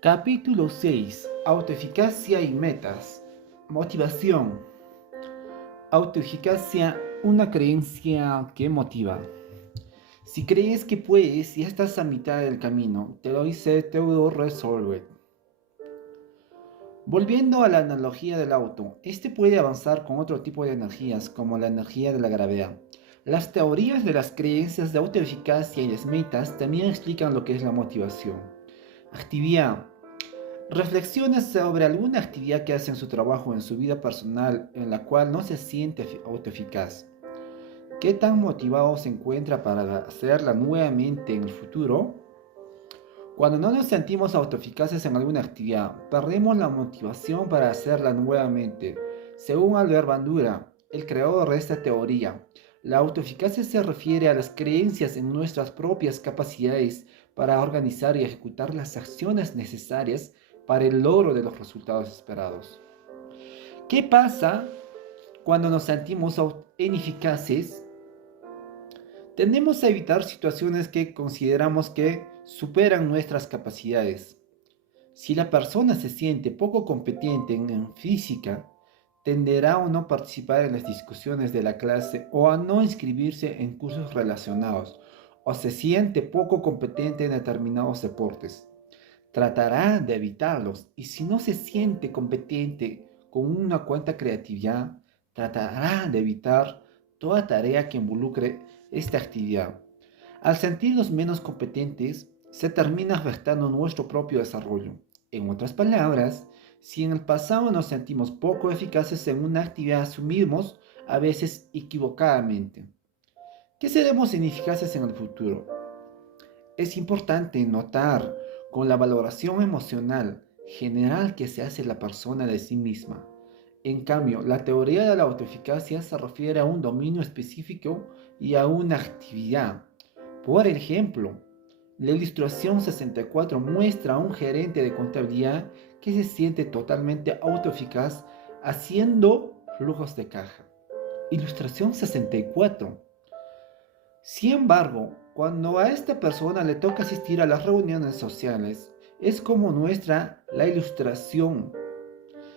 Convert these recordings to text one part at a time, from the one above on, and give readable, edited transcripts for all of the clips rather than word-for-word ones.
Capítulo 6. Autoeficacia y metas. Motivación. Autoeficacia, una creencia que motiva. Si crees que puedes y estás a mitad del camino, te lo dice Theodore Roosevelt. Volviendo a la analogía del auto, este puede avanzar con otro tipo de energías, como la energía de la gravedad. Las teorías de las creencias de autoeficacia y las metas también explican lo que es la motivación. Actividad. Reflexione sobre alguna actividad que hace en su trabajo o en su vida personal en la cual no se siente autoeficaz. ¿Qué tan motivado se encuentra para hacerla nuevamente en el futuro? Cuando no nos sentimos autoeficaces en alguna actividad, perdemos la motivación para hacerla nuevamente. Según Albert Bandura, el creador de esta teoría, la autoeficacia se refiere a las creencias en nuestras propias capacidades para organizar y ejecutar las acciones necesarias para el logro de los resultados esperados. ¿Qué pasa cuando nos sentimos ineficaces? Tendemos a evitar situaciones que consideramos que superan nuestras capacidades. Si la persona se siente poco competente en física, tenderá a no participar en las discusiones de la clase o a no inscribirse en cursos relacionados, o se siente poco competente en determinados deportes. Tratará de evitarlos y si no se siente competente con una cuanta creatividad, tratará de evitar toda tarea que involucre esta actividad. Al sentirnos menos competentes, se termina afectando nuestro propio desarrollo. En otras palabras, si en el pasado nos sentimos poco eficaces en una actividad, asumimos, a veces equivocadamente, que seremos ineficaces en el futuro. Es importante notar con la valoración emocional general que se hace la persona de sí misma. En cambio, la teoría de la autoeficacia se refiere a un dominio específico y a una actividad. Por ejemplo, la ilustración 64 muestra a un gerente de contabilidad que se siente totalmente autoeficaz haciendo flujos de caja. Ilustración 64. Sin embargo, cuando a esta persona le toca asistir a las reuniones sociales, es como nuestra la ilustración.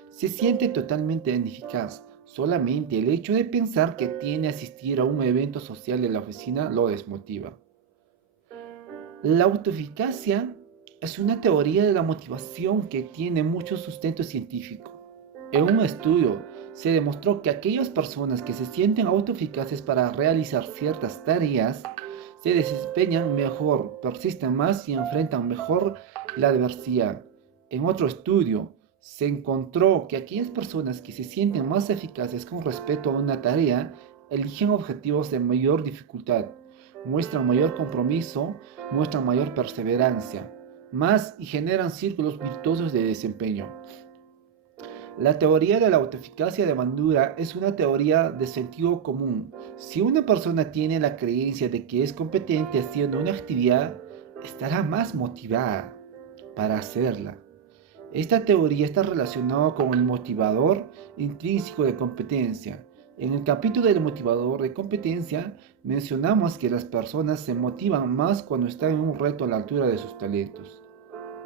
Se siente totalmente ineficaz. Solamente el hecho de pensar que tiene que asistir a un evento social de la oficina lo desmotiva. La autoeficacia es una teoría de la motivación que tiene mucho sustento científico. En un estudio se demostró que aquellas personas que se sienten autoeficaces para realizar ciertas tareas se desempeñan mejor, persisten más y enfrentan mejor la adversidad. En otro estudio se encontró que aquellas personas que se sienten más eficaces con respecto a una tarea eligen objetivos de mayor dificultad, muestran mayor compromiso, muestran mayor perseverancia, más y generan círculos virtuosos de desempeño. La teoría de la autoeficacia de Bandura es una teoría de sentido común. Si una persona tiene la creencia de que es competente haciendo una actividad, estará más motivada para hacerla. Esta teoría está relacionada con el motivador intrínseco de competencia. En el capítulo del motivador de competencia mencionamos que las personas se motivan más cuando están en un reto a la altura de sus talentos.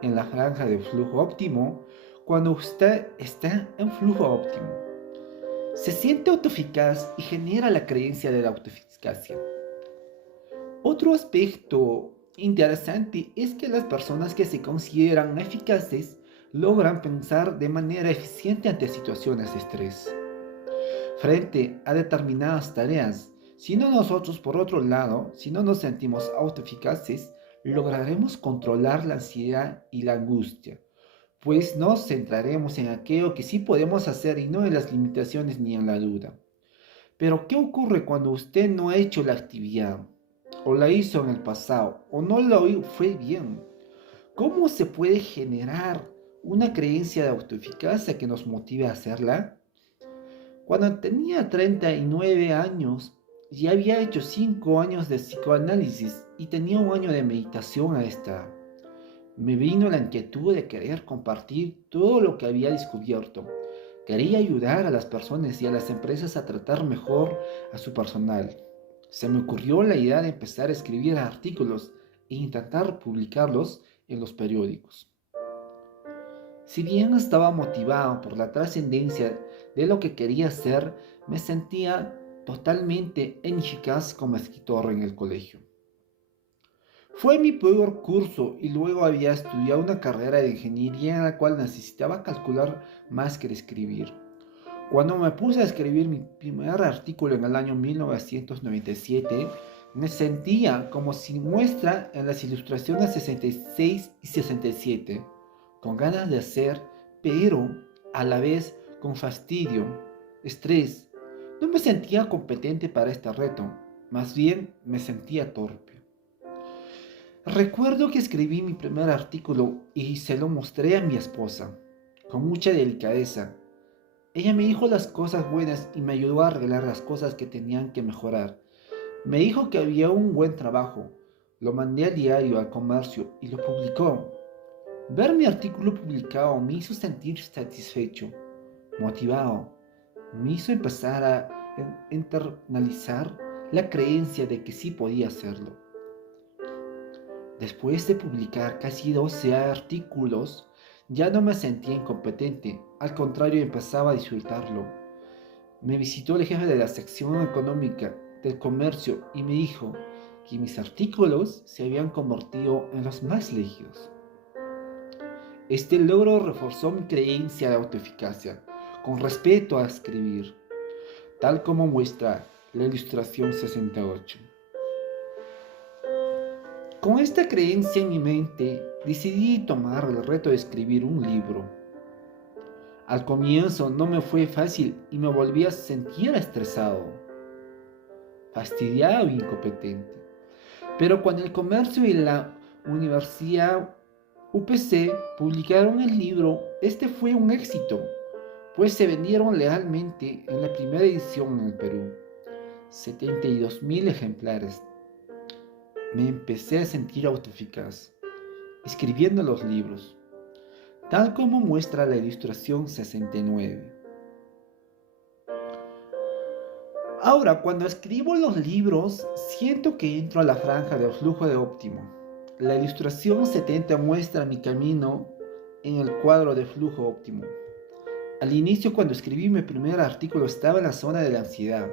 En la franja de flujo óptimo, cuando usted está en flujo óptimo, se siente autoeficaz y genera la creencia de la autoeficacia. Otro aspecto interesante es que las personas que se consideran eficaces logran pensar de manera eficiente ante situaciones de estrés. Frente a determinadas tareas, si no nosotros, por otro lado, si no nos sentimos autoeficaces, lograremos controlar la ansiedad y la angustia, pues nos centraremos en aquello que sí podemos hacer y no en las limitaciones ni en la duda. Pero, ¿qué ocurre cuando usted no ha hecho la actividad? ¿O la hizo en el pasado? ¿O no lo fue bien? ¿Cómo se puede generar una creencia de autoeficacia que nos motive a hacerla? Cuando tenía 39 años, ya había hecho 5 años de psicoanálisis y tenía un año de meditación a esta edad. Me vino la inquietud de querer compartir todo lo que había descubierto. Quería ayudar a las personas y a las empresas a tratar mejor a su personal. Se me ocurrió la idea de empezar a escribir artículos e intentar publicarlos en los periódicos. Si bien estaba motivado por la trascendencia de lo que quería hacer, me sentía totalmente ineficaz como escritor en el colegio. Fue mi peor curso y luego había estudiado una carrera de ingeniería en la cual necesitaba calcular más que escribir. Cuando me puse a escribir mi primer artículo en el año 1997, me sentía como si muestra en las ilustraciones 66 y 67, con ganas de hacer, pero a la vez con fastidio, estrés. No me sentía competente para este reto, más bien me sentía torpe. Recuerdo que escribí mi primer artículo y se lo mostré a mi esposa, con mucha delicadeza. Ella me dijo las cosas buenas y me ayudó a arreglar las cosas que tenían que mejorar. Me dijo que había un buen trabajo. Lo mandé al diario, al comercio y lo publicó. Ver mi artículo publicado me hizo sentir satisfecho, motivado. Me hizo empezar a internalizar la creencia de que sí podía hacerlo. Después de publicar casi 12 artículos, ya no me sentía incompetente, al contrario empezaba a disfrutarlo. Me visitó el jefe de la sección económica del comercio y me dijo que mis artículos se habían convertido en los más leídos. Este logro reforzó mi creencia de autoeficacia con respecto a escribir, tal como muestra la ilustración 68. Con esta creencia en mi mente, decidí tomar el reto de escribir un libro. Al comienzo no me fue fácil y me volví a sentir estresado, fastidiado e incompetente. Pero cuando el comercio y la Universidad UPC publicaron el libro, este fue un éxito, pues se vendieron legalmente en la primera edición en el Perú, 72,000 ejemplares. Me empecé a sentir autoeficaz, escribiendo los libros, tal como muestra la ilustración 69. Ahora, cuando escribo los libros, siento que entro a la franja del flujo de óptimo. La ilustración 70 muestra mi camino en el cuadro de flujo óptimo. Al inicio, cuando escribí mi primer artículo, estaba en la zona de la ansiedad.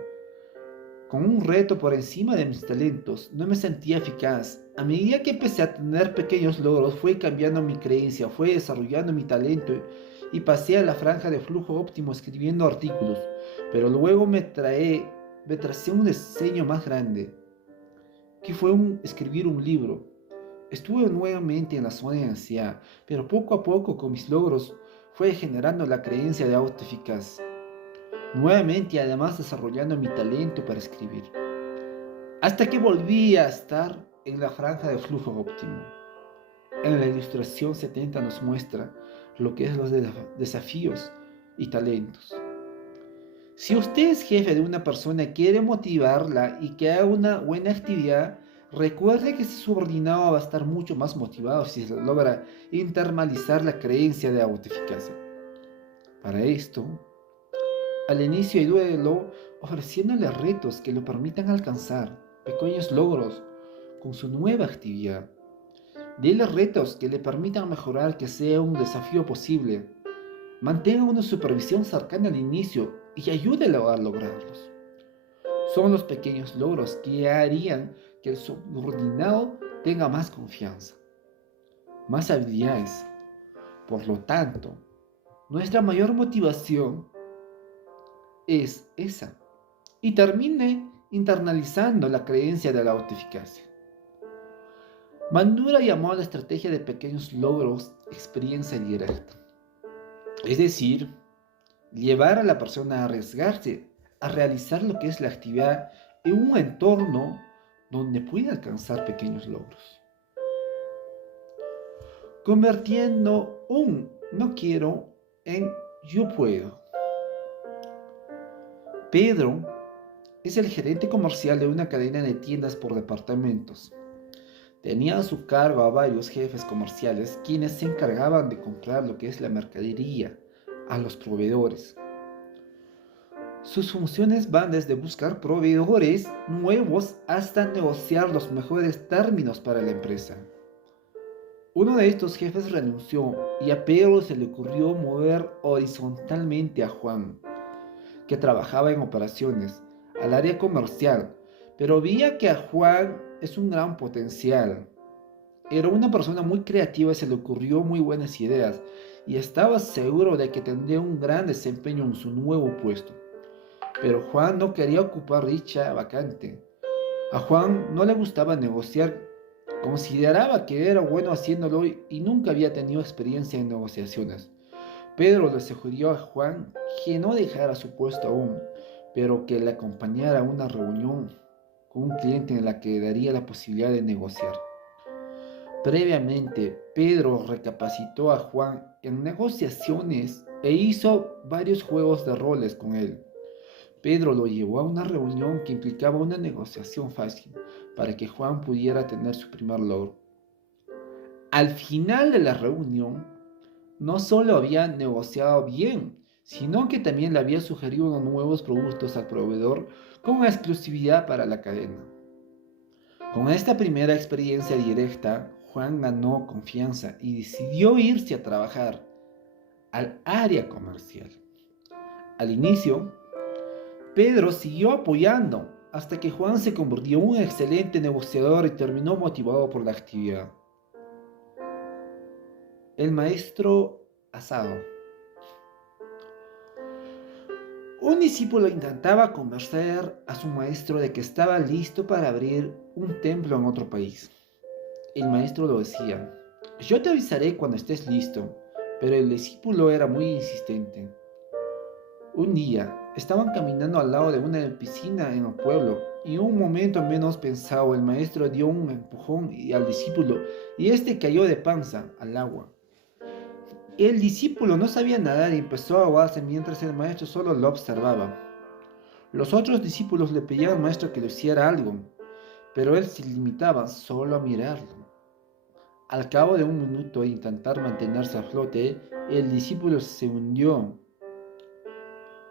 Con un reto por encima de mis talentos, no me sentía eficaz. A medida que empecé a tener pequeños logros, fue cambiando mi creencia, fue desarrollando mi talento y pasé a la franja de flujo óptimo escribiendo artículos. Pero luego me tracé un diseño más grande, que fue escribir un libro. Estuve nuevamente en la zona de ansiedad, pero poco a poco con mis logros fue generando la creencia de autoeficaz. Nuevamente, además desarrollando mi talento para escribir, hasta que volví a estar en la franja de flujo óptimo. En la ilustración 70 nos muestra lo que es los desafíos y talentos. Si usted es jefe de una persona y quiere motivarla y que haga una buena actividad, recuerde que su subordinado va a estar mucho más motivado si se logra internalizar la creencia de autoeficacia. Para esto, al inicio ayúdelo ofreciéndole retos que lo permitan alcanzar pequeños logros con su nueva actividad. Dele retos que le permitan mejorar, que sea un desafío posible. Mantenga una supervisión cercana al inicio y ayúdelo a lograrlos. Son los pequeños logros que harían que el subordinado tenga más confianza, más habilidades. Por lo tanto, nuestra mayor motivación es esa y termine internalizando la creencia de la autoeficacia. Bandura llamó a la estrategia de pequeños logros experiencia directa, es decir, llevar a la persona a arriesgarse a realizar lo que es la actividad en un entorno donde puede alcanzar pequeños logros, convirtiendo un no quiero en yo puedo. Pedro es el gerente comercial de una cadena de tiendas por departamentos. Tenía a su cargo a varios jefes comerciales quienes se encargaban de comprar lo que es la mercadería a los proveedores. Sus funciones van desde buscar proveedores nuevos hasta negociar los mejores términos para la empresa. Uno de estos jefes renunció y a Pedro se le ocurrió mover horizontalmente a Juan, que trabajaba en operaciones, al área comercial, pero veía que a Juan es un gran potencial. Era una persona muy creativa y se le ocurrió muy buenas ideas y estaba seguro de que tendría un gran desempeño en su nuevo puesto. Pero Juan no quería ocupar dicha vacante. A Juan no le gustaba negociar, consideraba que era bueno haciéndolo y nunca había tenido experiencia en negociaciones. Pedro le sugirió a Juan que no dejara su puesto aún, pero que le acompañara a una reunión con un cliente en la que daría la posibilidad de negociar. Previamente, Pedro recapacitó a Juan en negociaciones e hizo varios juegos de roles con él. Pedro lo llevó a una reunión que implicaba una negociación fácil para que Juan pudiera tener su primer logro. Al final de la reunión, no solo había negociado bien, sino que también le había sugerido unos nuevos productos al proveedor con exclusividad para la cadena. Con esta primera experiencia directa, Juan ganó confianza y decidió irse a trabajar al área comercial. Al inicio, Pedro siguió apoyando hasta que Juan se convirtió en un excelente negociador y terminó motivado por la actividad. El maestro asado. Un discípulo intentaba convencer a su maestro de que estaba listo para abrir un templo en otro país. El maestro lo decía: yo te avisaré cuando estés listo, pero el discípulo era muy insistente. Un día estaban caminando al lado de una piscina en el pueblo y en un momento menos pensado el maestro dio un empujón al discípulo y este cayó de panza al agua. El discípulo no sabía nadar y empezó a ahogarse mientras el maestro solo lo observaba. Los otros discípulos le pedían al maestro que le hiciera algo, pero él se limitaba solo a mirarlo. Al cabo de un minuto de intentar mantenerse a flote, el discípulo se hundió.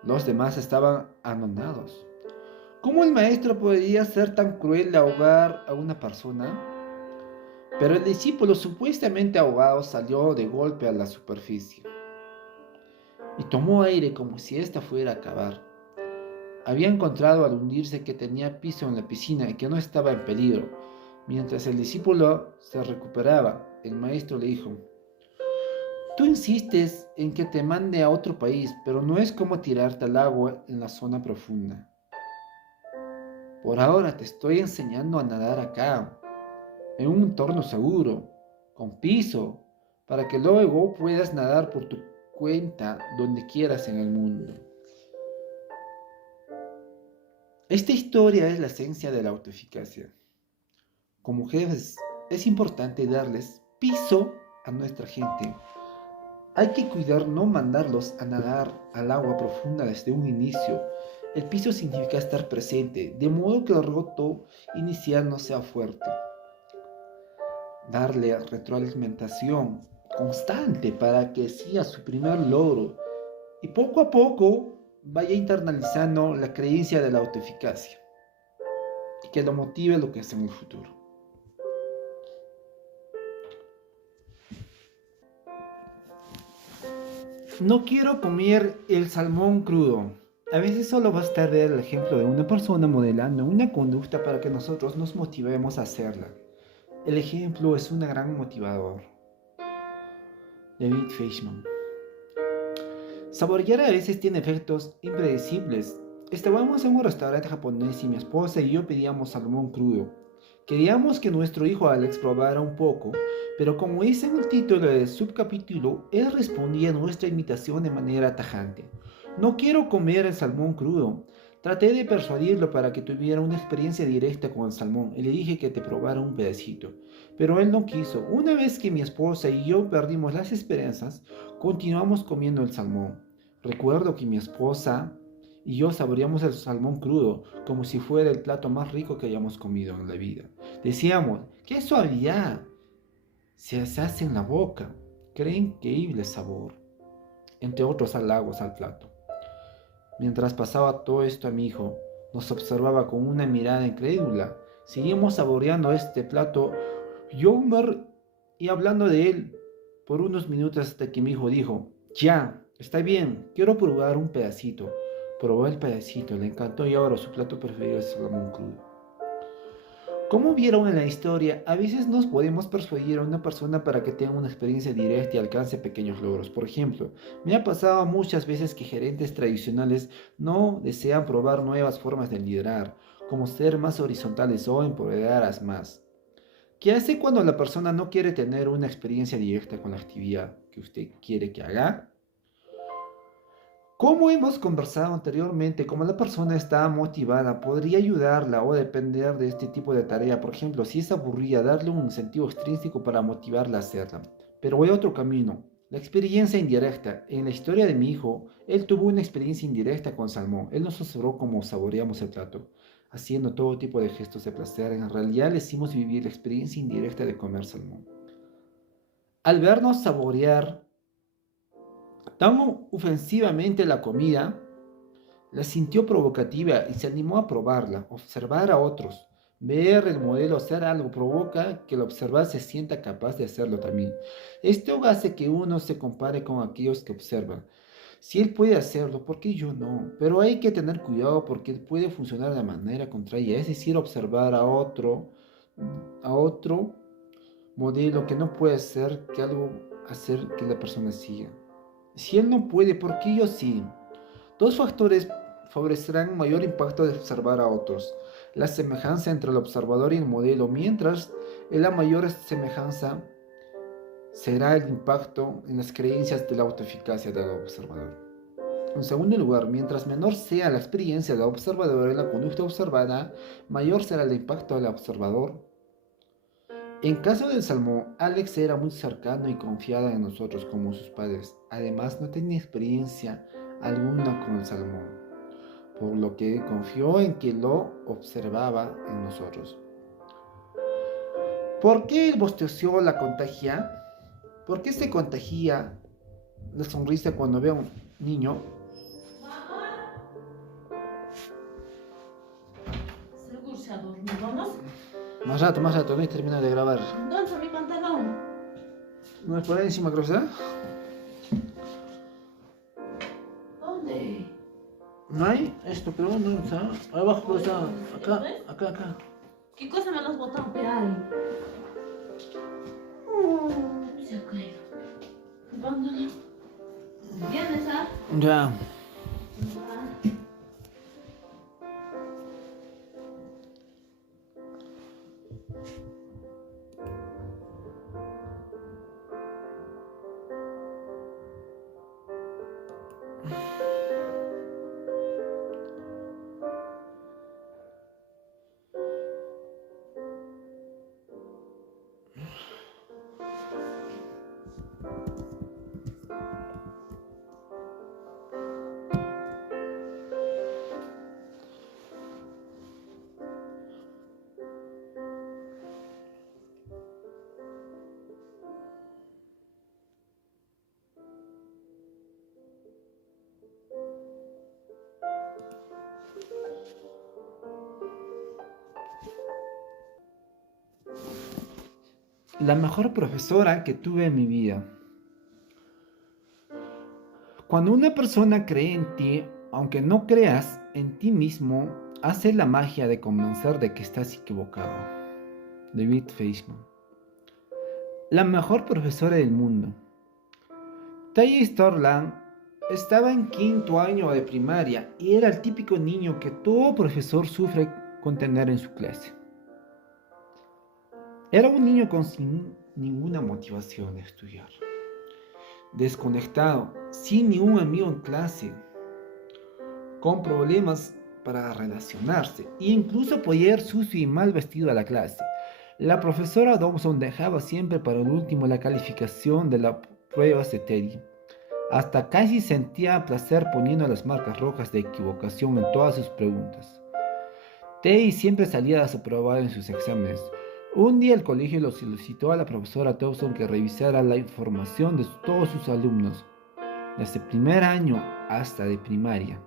Los demás estaban anonadados. ¿Cómo el maestro podría ser tan cruel de ahogar a una persona? Pero el discípulo supuestamente ahogado salió de golpe a la superficie y tomó aire como si ésta fuera a acabar. Había encontrado al hundirse que tenía piso en la piscina y que no estaba en peligro. Mientras el discípulo se recuperaba, el maestro le dijo: tú insistes en que te mande a otro país, pero no es como tirarte al agua en la zona profunda. Por ahora te estoy enseñando a nadar acá, en un entorno seguro, con piso, para que luego puedas nadar por tu cuenta donde quieras en el mundo. Esta historia es la esencia de la autoeficacia. Como jefes, es importante darles piso a nuestra gente. Hay que cuidar no mandarlos a nadar al agua profunda desde un inicio. El piso significa estar presente, de modo que el roto inicial no sea fuerte. Darle retroalimentación constante para que siga su primer logro y poco a poco vaya internalizando la creencia de la autoeficacia y que lo motive a lo que hace en el futuro. No quiero comer el salmón crudo. A veces solo basta ver el ejemplo de una persona modelando una conducta para que nosotros nos motivemos a hacerla. El ejemplo es un gran motivador. David Fishman. Saborear a veces tiene efectos impredecibles. Estábamos en un restaurante japonés y mi esposa y yo pedíamos salmón crudo. Queríamos que nuestro hijo Alex probara un poco, pero como dice en el título del subcapítulo, él respondía a nuestra invitación de manera tajante: no quiero comer el salmón crudo. Traté de persuadirlo para que tuviera una experiencia directa con el salmón y le dije que te probara un pedacito, pero él no quiso. Una vez que mi esposa y yo perdimos las esperanzas, continuamos comiendo el salmón. Recuerdo que mi esposa y yo saboreamos el salmón crudo como si fuera el plato más rico que hayamos comido en la vida. Decíamos: ¡qué suavidad! Se hace en la boca. ¡Qué increíble sabor! Entre otros halagos al plato. Mientras pasaba todo esto a mi hijo, nos observaba con una mirada incrédula. Seguimos saboreando este plato. Yomer y hablando de él por unos minutos hasta que mi hijo dijo, ya, está bien, quiero probar un pedacito. Probó el pedacito, le encantó y ahora su plato preferido es el salmón crudo. Como vieron en la historia, a veces nos podemos persuadir a una persona para que tenga una experiencia directa y alcance pequeños logros. Por ejemplo, me ha pasado muchas veces que gerentes tradicionales no desean probar nuevas formas de liderar, como ser más horizontales o empoderar más. ¿Qué hace cuando la persona no quiere tener una experiencia directa con la actividad que usted quiere que haga? Como hemos conversado anteriormente, como la persona está motivada, podría ayudarla o depender de este tipo de tarea. Por ejemplo, si es aburrida, darle un incentivo extrínseco para motivarla a hacerla. Pero hay otro camino, la experiencia indirecta. En la historia de mi hijo, él tuvo una experiencia indirecta con salmón. Él nos observó cómo saboreamos el plato, haciendo todo tipo de gestos de placer. En realidad le hicimos vivir la experiencia indirecta de comer salmón. Al vernos saborear tan ofensivamente la comida, la sintió provocativa y se animó a probarla, observar a otros. Ver el modelo hacer algo provoca que el observar se sienta capaz de hacerlo también. Esto hace que uno se compare con aquellos que observan. Si él puede hacerlo, ¿por qué yo no? Pero hay que tener cuidado porque puede funcionar de manera contraria, es decir, observar a otro modelo que no puede hacer que algo hacer que la persona siga. Si él no puede, ¿por qué yo sí? Dos factores favorecerán mayor impacto de observar a otros. La semejanza entre el observador y el modelo, mientras la mayor semejanza será el impacto en las creencias de la autoeficacia del observador. En segundo lugar, mientras menor sea la experiencia del observador en la conducta observada, mayor será el impacto del observador. En caso del salmón, Alex era muy cercano y confiada en nosotros como sus padres. Además, no tenía experiencia alguna con el salmón, por lo que confió en que lo observaba en nosotros. ¿Por qué el bostezó la contagia? ¿Por qué se contagia la sonrisa cuando ve a un niño? Seguro se ha dormido, ¿no? Más rato, no he terminado de grabar. ¿Dónde está mi pantalón? ¿No es por ahí encima, creo que está? ¿Dónde? ¿No hay? Esto, pero ¿dónde está? Abajo, pero está. Acá, acá. ¿Qué cosa me las botado por ahí? Se ha caído. ¿El pantalón? ¿Vienes, ah? Ya. La mejor profesora que tuve en mi vida. Cuando una persona cree en ti, aunque no creas en ti mismo, hace la magia de convencer de que estás equivocado. David Feisman. La mejor profesora del mundo. Taya Storland estaba en quinto año de primaria y era el típico niño que todo profesor sufre con tener en su clase. Era un niño sin ninguna motivación de estudiar, desconectado, sin ningún amigo en clase, con problemas para relacionarse e incluso podía ir sucio y mal vestido a la clase. La profesora Dobson dejaba siempre para el último la calificación de las pruebas de Teddy. Hasta casi sentía placer poniendo las marcas rojas de equivocación en todas sus preguntas. Teddy siempre salía desaprobado en sus exámenes. Un día el colegio lo solicitó a la profesora Thompson que revisara la información de todos sus alumnos, desde primer año hasta de primaria.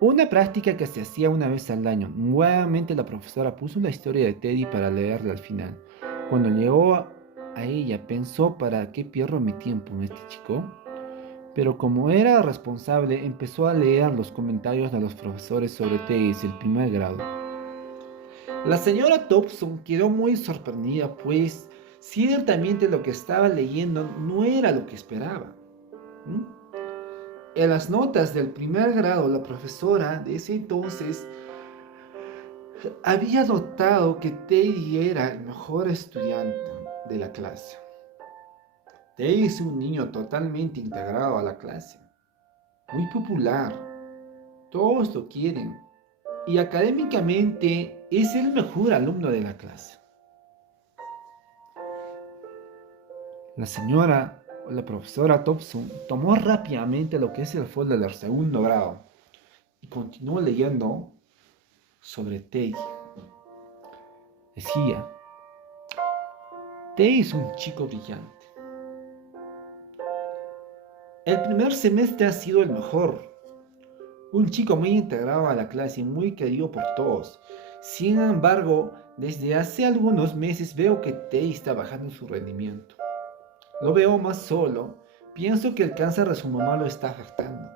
Una práctica que se hacía una vez al año. Nuevamente la profesora puso la historia de Teddy para leerla al final. Cuando llegó a ella, pensó para qué pierdo mi tiempo en este chico, pero como era responsable, empezó a leer los comentarios de los profesores sobre tesis del primer grado. La señora Thompson quedó muy sorprendida, pues ciertamente lo que estaba leyendo no era lo que esperaba. ¿Mm? En las notas del primer grado, la profesora de ese entonces había notado que Teddy era el mejor estudiante de la clase. Teddy es un niño totalmente integrado a la clase, muy popular, todos lo quieren y académicamente es el mejor alumno de la clase. La profesora Thompson tomó rápidamente lo que es el folder del segundo grado y continuó leyendo sobre Teddy. Decía, Teddy es un chico brillante. El primer semestre ha sido el mejor. Un chico muy integrado a la clase y muy querido por todos. Sin embargo, desde hace algunos meses veo que Teddy está bajando su rendimiento. Lo veo más solo. Pienso que el cáncer de su mamá lo está afectando.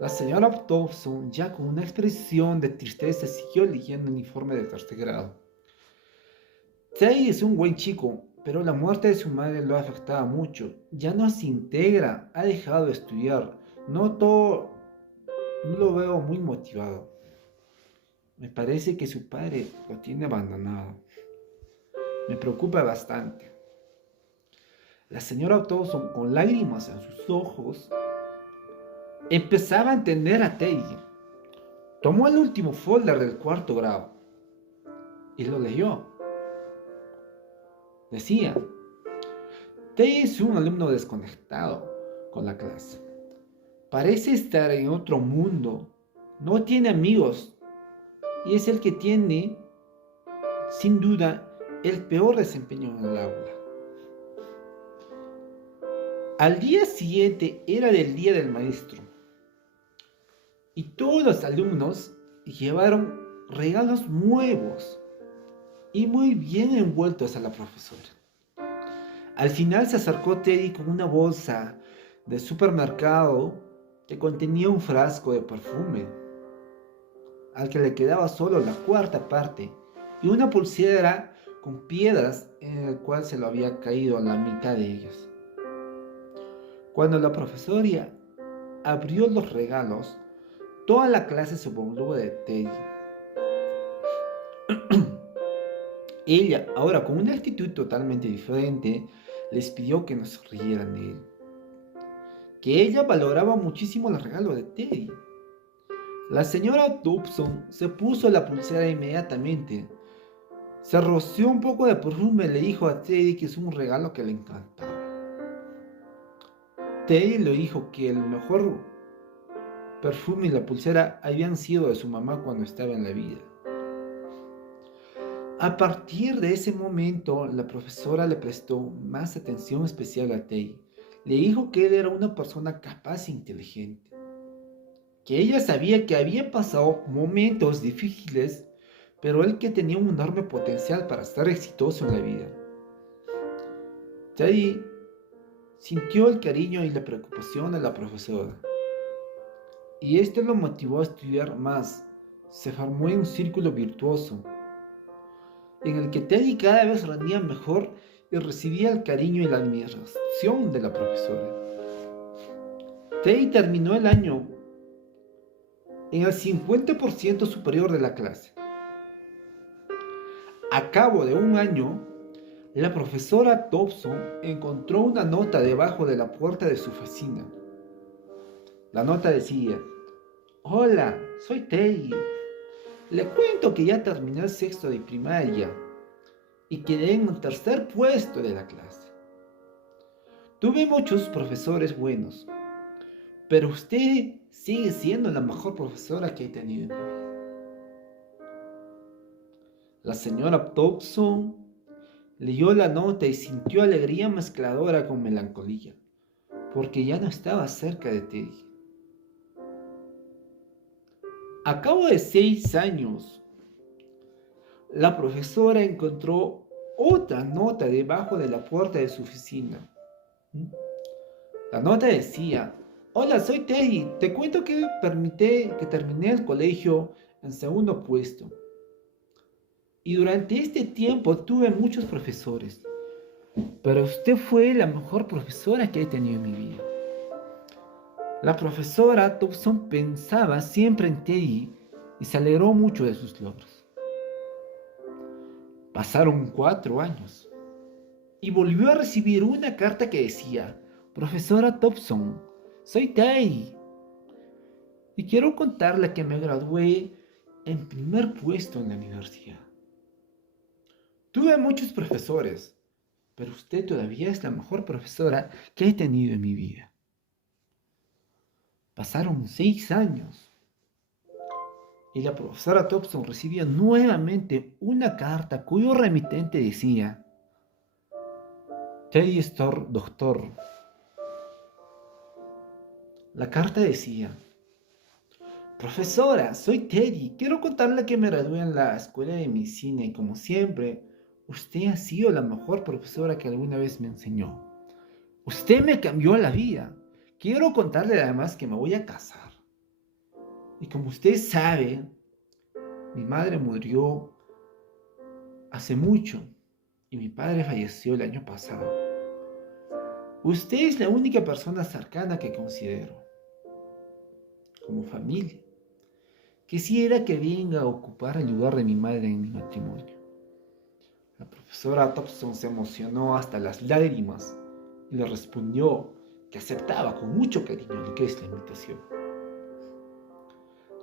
La señora Thompson, ya con una expresión de tristeza, siguió leyendo el informe de tercer grado. Teddy es un buen chico, pero la muerte de su madre lo ha afectado mucho. Ya no se integra, ha dejado de estudiar. No lo veo muy motivado. Me parece que su padre lo tiene abandonado. Me preocupa bastante. La señora Thompson, con lágrimas en sus ojos, empezaba a entender a Teddy. Tomó el último folder del cuarto grado y lo leyó. Decía, Teddy es un alumno desconectado con la clase. Parece estar en otro mundo. No tiene amigos y es el que tiene, sin duda, el peor desempeño en el aula. Al día siguiente era el día del maestro y todos los alumnos llevaron regalos nuevos y muy bien envueltos a la profesora. Al final se acercó Teddy con una bolsa de supermercado que contenía un frasco de perfume, al que le quedaba solo la cuarta parte, y una pulsera con piedras en el cual se lo había caído la mitad de ellas. Cuando la profesora abrió los regalos, toda la clase se burló de Teddy. Ella, ahora con una actitud totalmente diferente, les pidió que no se rieran de él, que ella valoraba muchísimo los regalos de Teddy. La señora Thompson se puso la pulsera inmediatamente, se roció un poco de perfume y le dijo a Teddy que es un regalo que le encantaba. Teddy le dijo que el mejor perfume y la pulsera habían sido de su mamá cuando estaba en la vida. A partir de ese momento, la profesora le prestó más atención especial a Teddy. Le dijo que él era una persona capaz e inteligente, que ella sabía que había pasado momentos difíciles, pero él que tenía un enorme potencial para ser exitoso en la vida. Teddy sintió el cariño y la preocupación de la profesora, y esto lo motivó a estudiar más. Se formó en un círculo virtuoso, en el que Teddy cada vez rendía mejor y recibía el cariño y la admiración de la profesora. Teddy terminó el año en el 50% superior de la clase. A cabo de un año, la profesora Thompson encontró una nota debajo de la puerta de su oficina. La nota decía, hola, soy Teddy. Le cuento que ya terminé el sexto de primaria y quedé en el tercer puesto de la clase. Tuve muchos profesores buenos, pero usted sigue siendo la mejor profesora que he tenido. La señora Thompson leyó la nota y sintió alegría mezcladora con melancolía, porque ya no estaba cerca de Teddy. A cabo de 6 años, la profesora encontró otra nota debajo de la puerta de su oficina. ¿Mm? La nota decía: hola, soy Teddy. Te cuento que terminé el colegio en segundo puesto. Y durante este tiempo tuve muchos profesores. Pero usted fue la mejor profesora que he tenido en mi vida. La profesora Thompson pensaba siempre en Teddy y se alegró mucho de sus logros. Pasaron 4 años y volvió a recibir una carta que decía: profesora Thompson, soy Teddy y quiero contarle que me gradué en primer puesto en la universidad. Tuve muchos profesores, pero usted todavía es la mejor profesora que he tenido en mi vida. Pasaron 6 años y la profesora Thompson recibía nuevamente una carta cuyo remitente decía: Teddy Storr, doctor. La carta decía: profesora, soy Teddy. Quiero contarle que me gradué en la escuela de medicina y como siempre, usted ha sido la mejor profesora que alguna vez me enseñó. Usted me cambió la vida. Quiero contarle además que me voy a casar. Y como usted sabe, mi madre murió hace mucho y mi padre falleció el año pasado. Usted es la única persona cercana que considero como familia. Quisiera que venga a ocupar el lugar de mi madre en mi matrimonio. La profesora Thompson se emocionó hasta las lágrimas y le respondió que aceptaba con mucho cariño lo que es la invitación.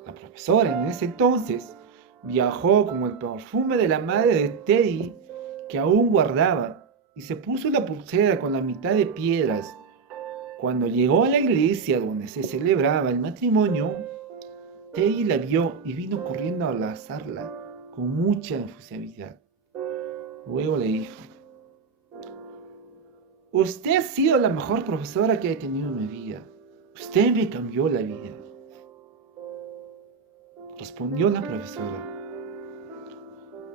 La profesora en ese entonces viajó con el perfume de la madre de Teddy que aún guardaba y se puso la pulsera con la mitad de piedras. Cuando llegó a la iglesia donde se celebraba el matrimonio, Teddy la vio y vino corriendo a abrazarla con mucha efusividad. Luego le dijo: usted ha sido la mejor profesora que he tenido en mi vida. Usted me cambió la vida. Respondió la profesora: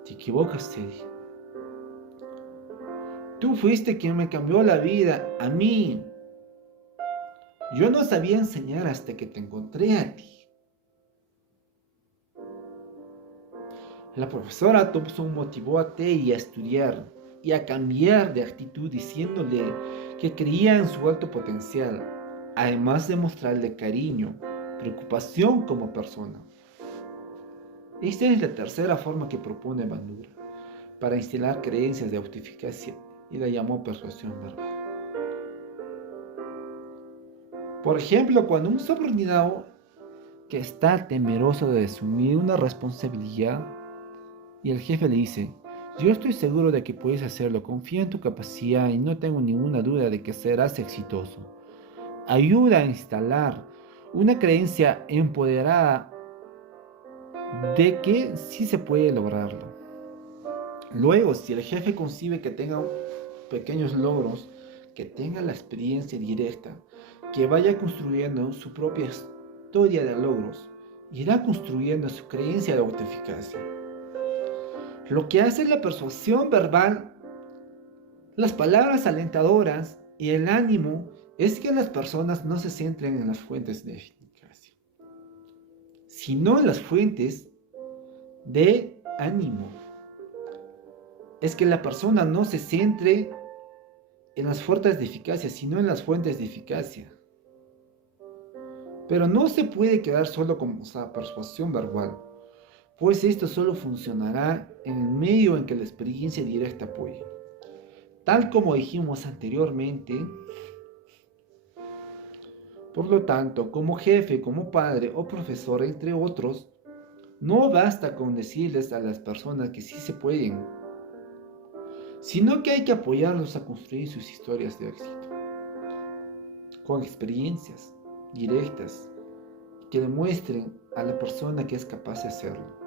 te equivocas, Teddy. Tú fuiste quien me cambió la vida a mí. Yo no sabía enseñar hasta que te encontré a ti. La profesora Thompson motivó a Teddy a estudiar y a cambiar de actitud diciéndole que creía en su alto potencial, además de mostrarle cariño, preocupación como persona. Esta es la tercera forma que propone Bandura para instilar creencias de autoeficacia y la llamó persuasión verbal. Por ejemplo, cuando un subordinado que está temeroso de asumir una responsabilidad y el jefe le dice: yo estoy seguro de que puedes hacerlo, confío en tu capacidad y no tengo ninguna duda de que serás exitoso. Ayuda a instalar una creencia empoderada de que sí se puede lograrlo. Luego, si el jefe concibe que tenga pequeños logros, que tenga la experiencia directa, que vaya construyendo su propia historia de logros, irá construyendo su creencia de autoeficacia. Lo que hace la persuasión verbal, las palabras alentadoras y el ánimo es que las personas no se centren en las fuentes de eficacia, sino en las fuentes de ánimo. Es que la persona no se centre en las fuentes de eficacia, sino en las fuentes de eficacia. Pero no se puede quedar solo con esa persuasión verbal, pues esto solo funcionará en el medio en que la experiencia directa apoye. Tal como dijimos anteriormente, por lo tanto, como jefe, como padre o profesor, entre otros, no basta con decirles a las personas que sí se pueden, sino que hay que apoyarlos a construir sus historias de éxito, con experiencias directas que demuestren a la persona que es capaz de hacerlo.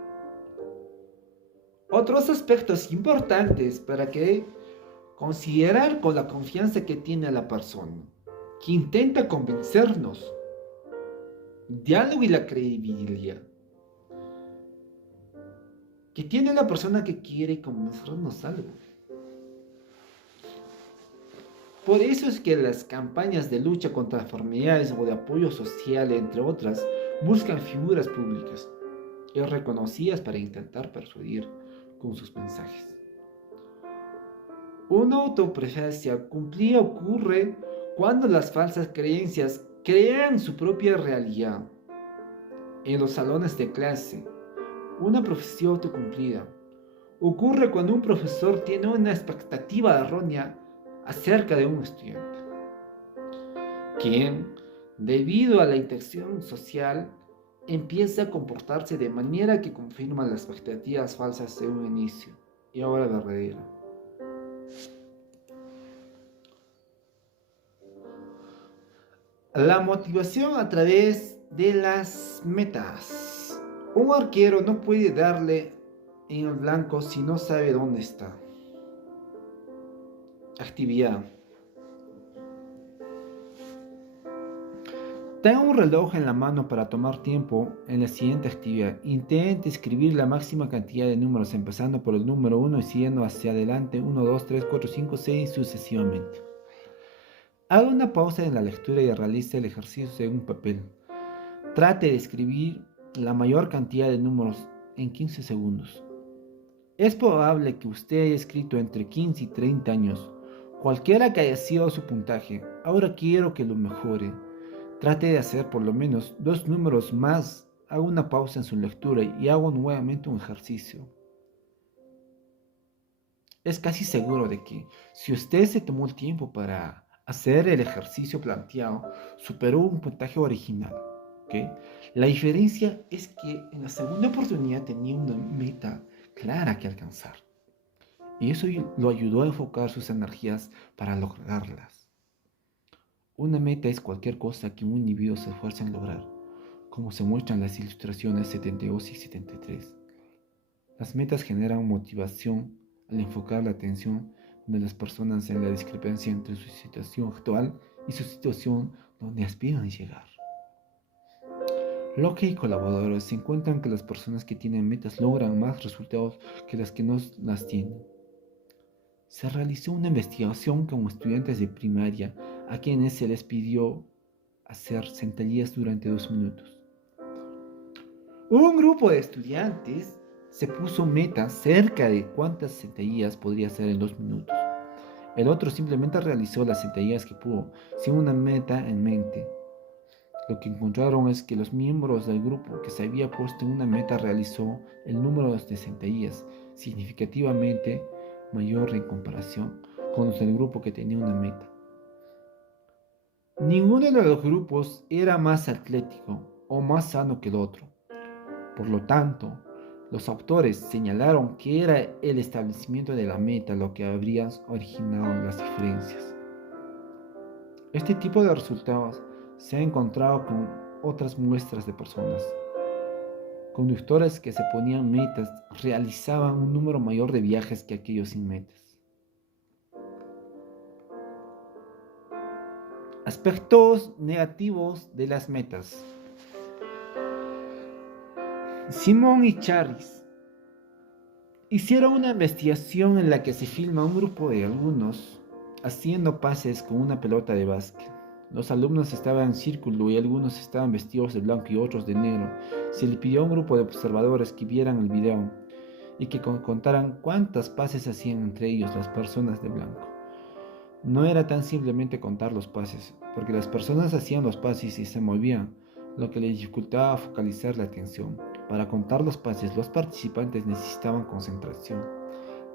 Otros aspectos importantes para que considerar con la confianza que tiene la persona, que intenta convencernos, diálogo y la credibilidad que tiene la persona que quiere convencernos algo. Por eso es que las campañas de lucha contra enfermedades o de apoyo social, entre otras, buscan figuras públicas y reconocidas para intentar persuadir con sus mensajes. Una autopreferencia cumplida ocurre cuando las falsas creencias crean su propia realidad. En los salones de clase, una profecía autocumplida ocurre cuando un profesor tiene una expectativa errónea acerca de un estudiante, quien, debido a la interacción social, empieza a comportarse de manera que confirma las expectativas falsas de un inicio y ahora verdadera. La motivación a través de las metas. Un arquero no puede darle en el blanco si no sabe dónde está. Actividad. Tenga un reloj en la mano para tomar tiempo en la siguiente actividad. Intente escribir la máxima cantidad de números, empezando por el número 1 y siguiendo hacia adelante 1, 2, 3, 4, 5, 6 sucesivamente. Haga una pausa en la lectura y realice el ejercicio en un papel. Trate de escribir la mayor cantidad de números en 15 segundos. Es probable que usted haya escrito entre 15 y 30 años, cualquiera que haya sido su puntaje. Ahora quiero que lo mejore. Trate de hacer por lo menos 2 números más. Haga una pausa en su lectura y haga nuevamente un ejercicio. Es casi seguro de que si usted se tomó el tiempo para hacer el ejercicio planteado, superó un puntaje original. ¿Okay? La diferencia es que en la segunda oportunidad tenía una meta clara que alcanzar. Y eso lo ayudó a enfocar sus energías para lograrlas. Una meta es cualquier cosa que un individuo se esfuerce en lograr, como se muestran las ilustraciones 72 y 73. Las metas generan motivación al enfocar la atención de las personas en la discrepancia entre su situación actual y su situación donde aspiran llegar. Locke y colaboradores se encuentran que las personas que tienen metas logran más resultados que las que no las tienen. Se realizó una investigación con estudiantes de primaria a quienes se les pidió hacer sentadillas durante 2 minutos. Un grupo de estudiantes se puso metas cerca de cuántas sentadillas podría hacer en 2 minutos. El otro simplemente realizó las sentadillas que pudo, sin una meta en mente. Lo que encontraron es que los miembros del grupo que se había puesto en una meta realizó el número de sentadillas significativamente mayor en comparación con los del grupo que tenía una meta. Ninguno de los grupos era más atlético o más sano que el otro. Por lo tanto, los autores señalaron que era el establecimiento de la meta lo que habría originado las diferencias. Este tipo de resultados se ha encontrado con otras muestras de personas. Conductores que se ponían metas realizaban un número mayor de viajes que aquellos sin metas. Aspectos negativos de las metas. Simon y Charles hicieron una investigación en la que se filma un grupo de alumnos haciendo pases con una pelota de básquet. Los alumnos estaban en círculo y algunos estaban vestidos de blanco y otros de negro. Se le pidió a un grupo de observadores que vieran el video y que contaran cuántos pases hacían entre ellos las personas de blanco. No era tan simplemente contar los pases, porque las personas hacían los pases y se movían, lo que les dificultaba focalizar la atención. Para contar los pases, los participantes necesitaban concentración.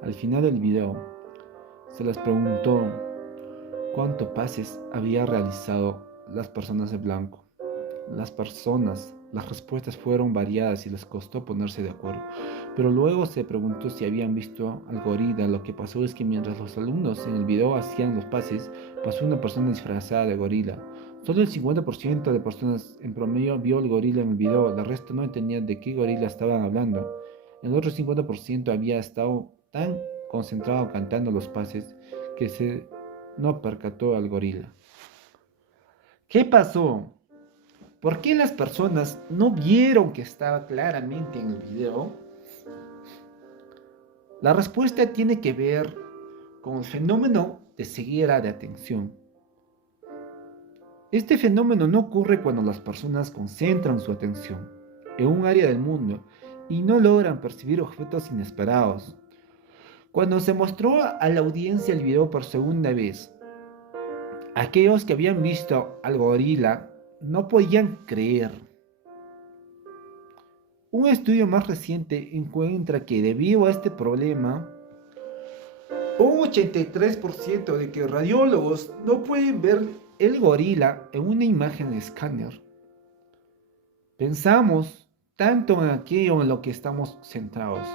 Al final del video, se les preguntó cuántos pases había realizado las personas de blanco. Las respuestas fueron variadas y les costó ponerse de acuerdo. Pero luego se preguntó si habían visto al gorila. Lo que pasó es que mientras los alumnos en el video hacían los pases, pasó una persona disfrazada de gorila. Solo el 50% de personas en promedio vio al gorila en el video, el resto no entendía de qué gorila estaban hablando. El otro 50% había estado tan concentrado cantando los pases que no percató al gorila. ¿Qué pasó? ¿Por qué las personas no vieron que estaba claramente en el video? La respuesta tiene que ver con el fenómeno de ceguera de atención. Este fenómeno no ocurre cuando las personas concentran su atención en un área del mundo y no logran percibir objetos inesperados. Cuando se mostró a la audiencia el video por segunda vez, aquellos que habían visto al gorila no podían creer. Un estudio más reciente encuentra que debido a este problema, un 83% de que radiólogos no pueden ver el gorila en una imagen de escáner. Pensamos tanto en aquello en lo que estamos centrados,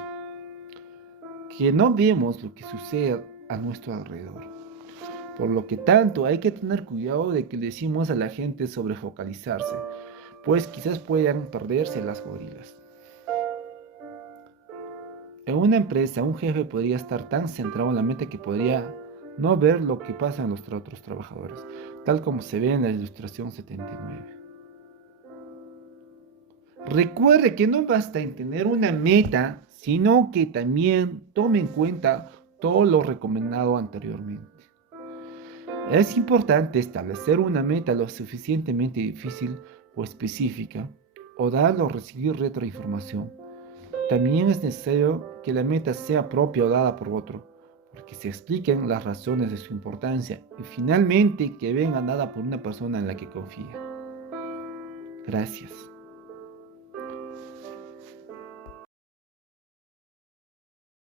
que no vemos lo que sucede a nuestro alrededor. Por lo que tanto hay que tener cuidado de que decimos a la gente sobre focalizarse, pues quizás puedan perderse las gorilas. En una empresa, un jefe podría estar tan centrado en la meta que podría no ver lo que pasa en los otros trabajadores, tal como se ve en la ilustración 79. Recuerde que no basta en tener una meta, sino que también tome en cuenta todo lo recomendado anteriormente. Es importante establecer una meta lo suficientemente difícil o específica, o dar o recibir retroinformación. También es necesario que la meta sea propia o dada por otro, porque se expliquen las razones de su importancia y finalmente que venga dada por una persona en la que confía. Gracias.